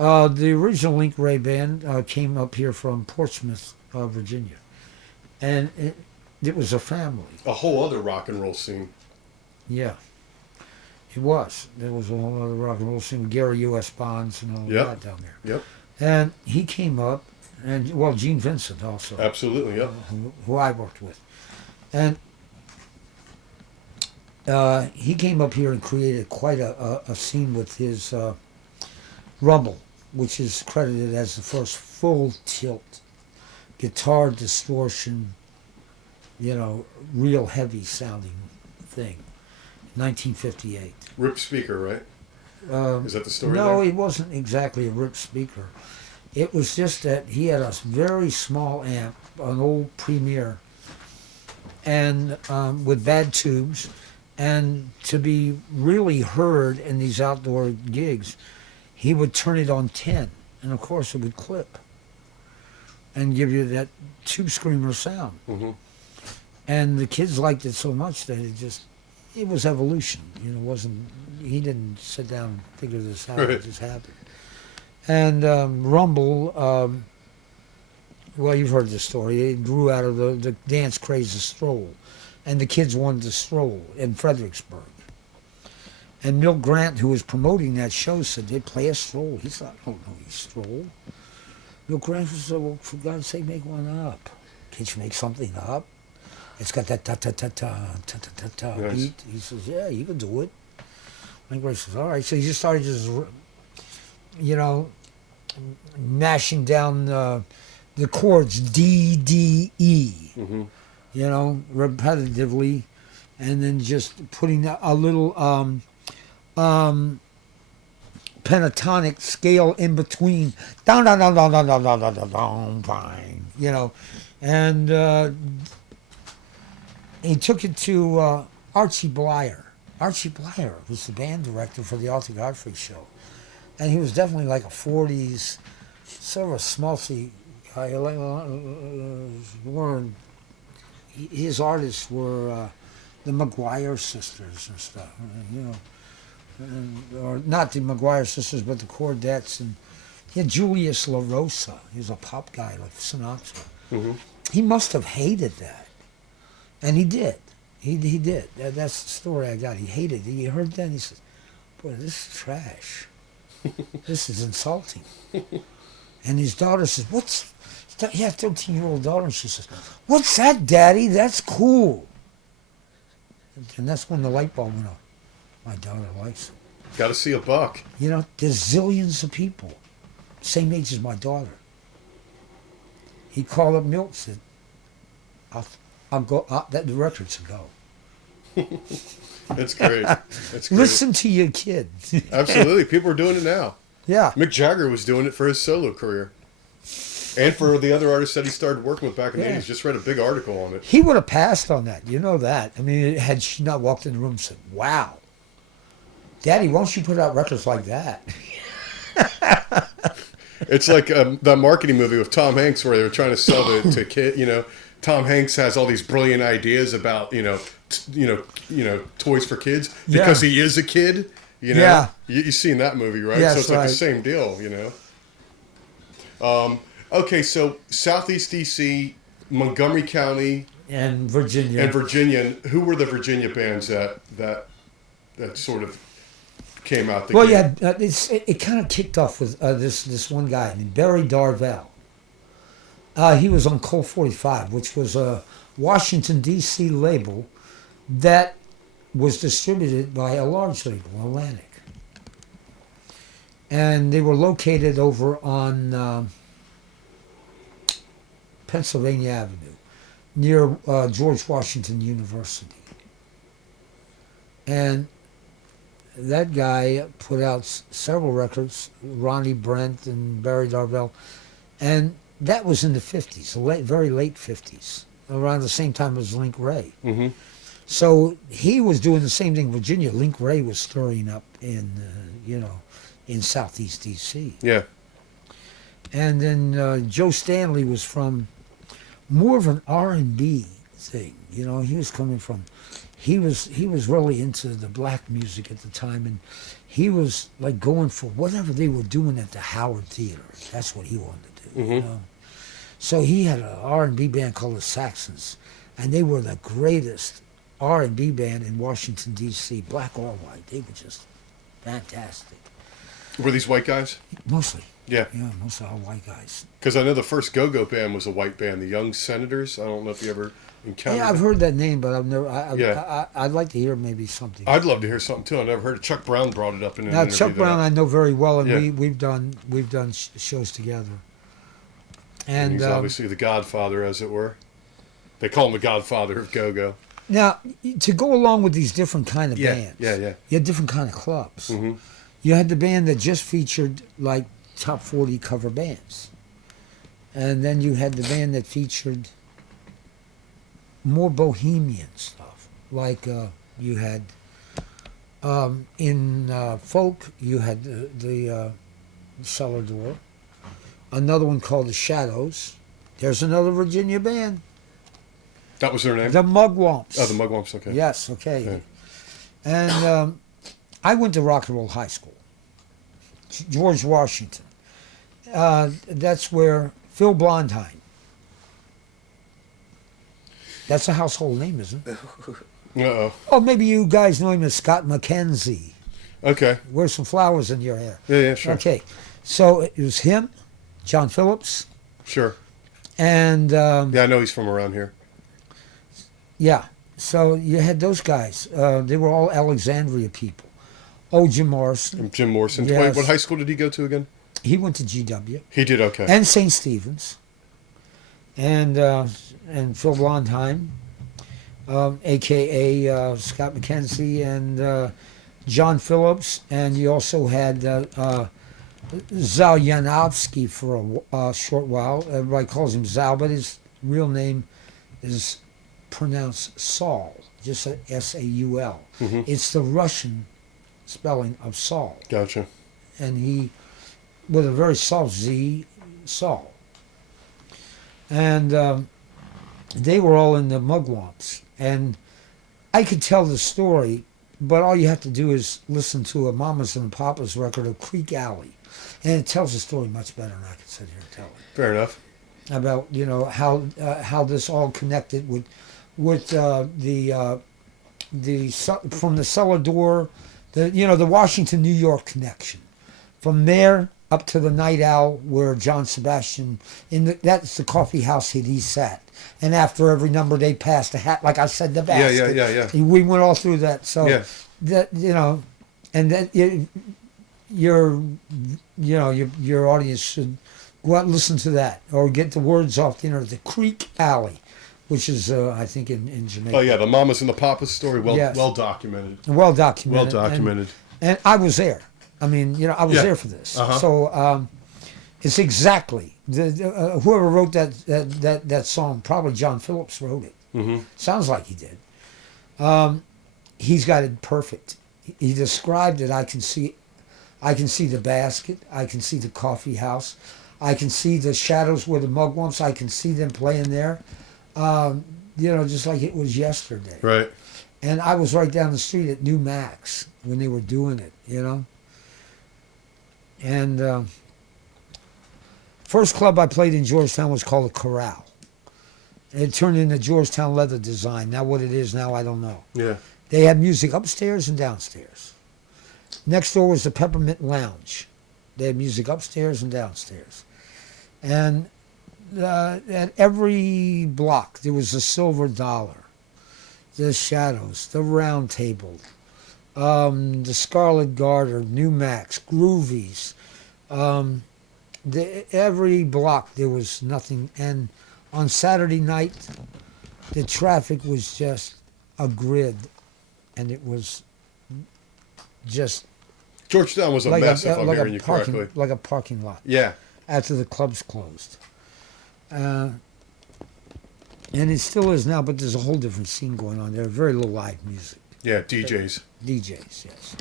The original Link Ray band came up here from Portsmouth, Virginia, and it was a family. A whole other rock and roll scene. Yeah, it was. There was a whole other rock and roll scene with Gary U.S. Bonds and all that down there. Yep. And he came up, and well, Gene Vincent also. Absolutely, yep. Who I worked with, and he came up here and created quite a scene with his Rumble, which is credited as the first full tilt guitar distortion, real heavy sounding thing. 1958. Rip speaker, right? Is that the story? No, there? it wasn't exactly a Rip speaker. It was just that he had a very small amp, an old Premier, and with bad tubes, and to be really heard in these outdoor gigs, he would turn it on 10, and of course it would clip and give you that tube screamer sound. Mm-hmm. And the kids liked it so much that it was evolution. He didn't sit down and figure this out. Right. It just happened. And Rumble, well, you've heard the story. It grew out of the dance craze of Stroll. And the kids wanted to stroll in Fredericksburg. And Milt Grant, who was promoting that show, said, they play a stroll. He thought, I don't know any stroll. Milt Grant said, well, for God's sake, make one up. Can't you make something up? It's got that ta-ta-ta-ta, Nice. beat. He says, yeah, you can do it. Milt Grant says, all right. So he just started mashing down the chords D, D, E, Mm-hmm. Repetitively, and then just putting a little pentatonic scale in between, down, down, down, down, down, down, down, down, down, down, fine, and he took it to Archie Blyer. Archie Blyer was the band director for the Arthur Godfrey show, and he was definitely like a 40s, sort of a schmaltzy guy. His artists were the McGuire sisters and stuff, or not the McGuire sisters, but the Cordettes, and he had Julius La Rosa. He was a pop guy like Sinatra. Mm-hmm. He must have hated that, and he did. He did. That's the story I got. He hated it. He heard that and he said, boy, this is trash. This is insulting. And his daughter says, what's that? He had a 13-year-old daughter, and she says, what's that, Daddy? That's cool. And that's when the light bulb went off. My daughter likes it. Got to see a buck. There's zillions of people, same age as my daughter. He called up Milt and said, I'll go, the record's a go. That's great. That's great. Listen to your kid. Absolutely. People are doing it now. Yeah. Mick Jagger was doing it for his solo career. And for the other artists that he started working with back in the 80s. Just read a big article on it. He would have passed on that. You know that. I mean, had she not walked in the room and said, wow, Daddy, why don't you put out records like that? It's like that marketing movie with Tom Hanks where they were trying to sell it to kids. Tom Hanks has all these brilliant ideas about, toys for kids because he is a kid. Yeah. You've seen that movie, right? Yes, so it's like the same deal, Okay, so Southeast D.C., Montgomery County, and Virginia. Who were the Virginia bands that sort of came out? Well, yeah, it kind of kicked off with this one guy named Barry Darvell. He was on Colt 45, which was a Washington, D.C. label that was distributed by a large label, Atlantic. And they were located over on Pennsylvania Avenue, near George Washington University. And that guy put out several records, Ronnie Brent and Barry Darvell, and that was in the 50s, very late 50s, around the same time as Link Ray. Mm-hmm. So he was doing the same thing in Virginia. Link Ray was stirring up in Southeast D.C. Yeah. And then Joe Stanley was from more of an R&B thing. He was coming from he was really into the black music at the time, and he was like going for whatever they were doing at the Howard Theater. That's what he wanted to do. You know? So he had an R&B band called the Saxons, and they were the greatest R&B band in Washington D.C. Black or white, they were just fantastic. Were these white guys? Mostly. Yeah. Yeah, mostly all white guys. Because I know the first go-go band was a white band, the Young Senators. I don't know if you ever encountered Yeah, I've them. heard that name, but I've never. Yeah. I'd like to hear maybe something. I'd love to hear something too. I never heard it. Chuck Brown brought it up in an Now interview. Chuck Brown, I know very well, and Yeah. we've done shows together. And And he's obviously the godfather, as it were. They call him the godfather of go-go. now, to go along with these different kind of bands, Yeah. you had different kind of clubs. Mm-hmm. You had the band that just featured like top 40 cover bands, and then you had the band that featured more bohemian stuff. Like you had in folk, you had the Cellar Door. Another one called the Shadows. There's another Virginia band, That was their name? the Mugwumps. Oh, the Mugwumps, okay. Yes, okay. Okay. And I went to Rock and Roll High School, George Washington. That's where Phil Blondheim. That's a household name, isn't it? Uh-oh. Oh, maybe you guys know him as Scott McKenzie. Okay. Wear some flowers in your hair. Yeah, sure. Okay, so it was him, John Phillips, Sure. and Yeah, I know he's from around here. yeah. So you had those guys. They were all Alexandria people. Oh, Jim Morrison. And Jim Morrison. Yes. Wait, what high school did he go to again? He went to GW. He did, okay. And St. Stephen's, and Phil Blondheim, a.k.a. Scott McKenzie, and John Phillips, and you also had Zal Yanovsky for a short while. Everybody calls him Zal, but his real name is pronounced Saul, just S-A-U-L. Mhm. It's the Russian spelling of Saul, Gotcha. and he, with a very soft Z, Saul. And they were all in the Mugwumps. And I could tell the story, but all you have to do is listen to a Mamas and Papas record of Creek Alley. And it tells the story much better than I could sit here and tell it. Fair enough. About, you know, how this all connected with from the Cellar Door, the Washington, New York connection. From there up to the Night Owl, where John Sebastian, that's the coffee house he sat. And after every number, they passed a hat, like I said, the basket. Yeah. We went all through that. So Yeah. that, and that your audience should go out and listen to that, or get the words off the internet. The Creek Alley, which is I think in Jamaica. Oh, yeah, the Mamas and the Papas story, Yes. well documented. Well documented. Well documented. And I was there. I mean, I was Yeah. there for this. Uh-huh. So it's exactly whoever wrote that song. Probably John Phillips wrote it. Mm-hmm. Sounds like he did. He's got it perfect. He described it. I can see the basket. I can see the coffee house. I can see the shadows where the Mugwumps. I can see them playing there. Just like it was yesterday. Right. And I was right down the street at New Max when they were doing it, And first club I played in Georgetown was called the Corral. It turned into Georgetown Leather Design. Now what it is now, I don't know. Yeah. They had music upstairs and downstairs. Next door was the Peppermint Lounge. They had music upstairs and downstairs. And at every block there was a Silver Dollar, the Shadows, the Round Table, the Scarlet Garter, New Max, Groovies. Every block there was nothing. And on Saturday night, the traffic was just a grid, and it was just Georgetown was a mess, if I'm hearing you correctly. like a parking lot. Yeah. After the clubs closed. And it still is now, but there's a whole different scene going on there. Very little live music. Yeah, DJs. DJs, yes.